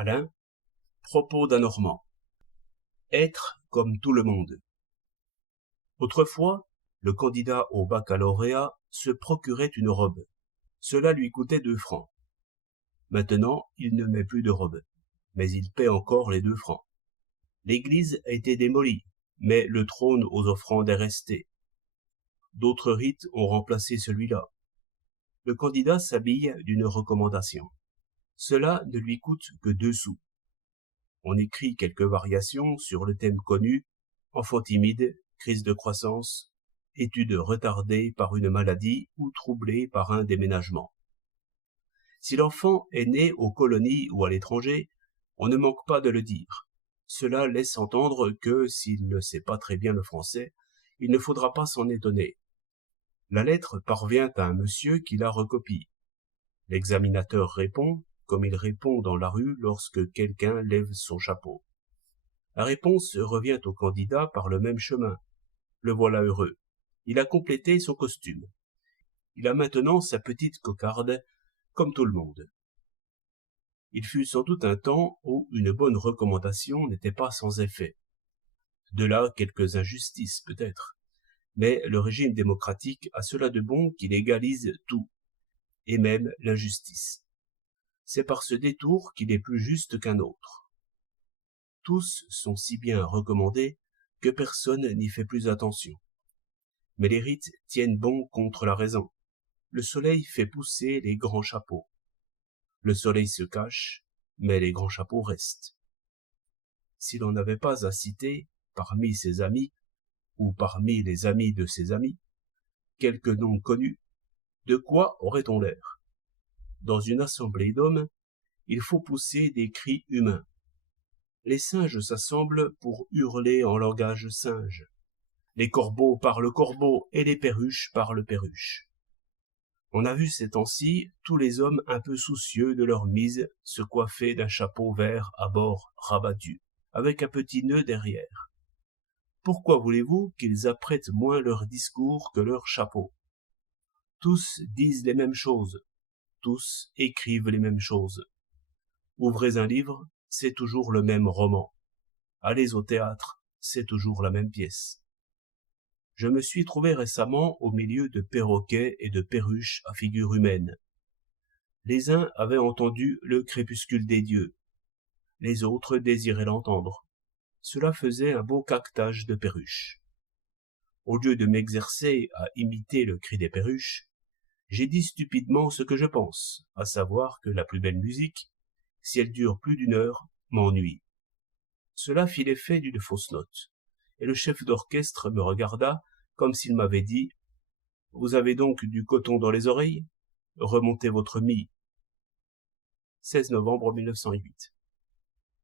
Alain, propos d'un Normand. Être comme tout le monde. Autrefois, le candidat au baccalauréat se procurait une robe. Cela lui coûtait 2 francs. Maintenant, il ne met plus de robe, mais il paie encore les 2 francs. L'église a été démolie, mais le trône aux offrandes est resté. D'autres rites ont remplacé celui-là. Le candidat s'habille d'une recommandation. Cela ne lui coûte que 2 sous. On écrit quelques variations sur le thème connu, enfant timide, crise de croissance, études retardées par une maladie ou troublées par un déménagement. Si l'enfant est né aux colonies ou à l'étranger, on ne manque pas de le dire. Cela laisse entendre que, s'il ne sait pas très bien le français, il ne faudra pas s'en étonner. La lettre parvient à un monsieur qui la recopie. L'examinateur répond, comme il répond dans la rue lorsque quelqu'un lève son chapeau. La réponse revient au candidat par le même chemin. Le voilà heureux. Il a complété son costume. Il a maintenant sa petite cocarde, comme tout le monde. Il fut sans doute un temps où une bonne recommandation n'était pas sans effet. De là quelques injustices peut-être. Mais le régime démocratique a cela de bon qu'il égalise tout, et même l'injustice. C'est par ce détour qu'il est plus juste qu'un autre. Tous sont si bien recommandés que personne n'y fait plus attention. Mais les rites tiennent bon contre la raison. Le soleil fait pousser les grands chapeaux. Le soleil se cache, mais les grands chapeaux restent. Si l'on n'avait pas à citer, parmi ses amis, ou parmi les amis de ses amis, quelques noms connus, de quoi aurait-on l'air? Dans une assemblée d'hommes, il faut pousser des cris humains. Les singes s'assemblent pour hurler en langage singe. Les corbeaux parlent corbeaux et les perruches parlent perruches. On a vu ces temps-ci tous les hommes un peu soucieux de leur mise se coiffer d'un chapeau vert à bord rabattu, avec un petit nœud derrière. Pourquoi voulez-vous qu'ils apprêtent moins leur discours que leur chapeau? Tous disent les mêmes choses, tous écrivent les mêmes choses. Ouvrez un livre, c'est toujours le même roman. Allez au théâtre, c'est toujours la même pièce. Je me suis trouvé récemment au milieu de perroquets et de perruches à figure humaine. Les uns avaient entendu le crépuscule des dieux, les autres désiraient l'entendre. Cela faisait un beau caquetage de perruches. Au lieu de m'exercer à imiter le cri des perruches, j'ai dit stupidement ce que je pense, à savoir que la plus belle musique, si elle dure plus d'1 heure, m'ennuie. Cela fit l'effet d'une fausse note, et le chef d'orchestre me regarda comme s'il m'avait dit « Vous avez donc du coton dans les oreilles? Remontez votre mie. » 16 novembre 1908.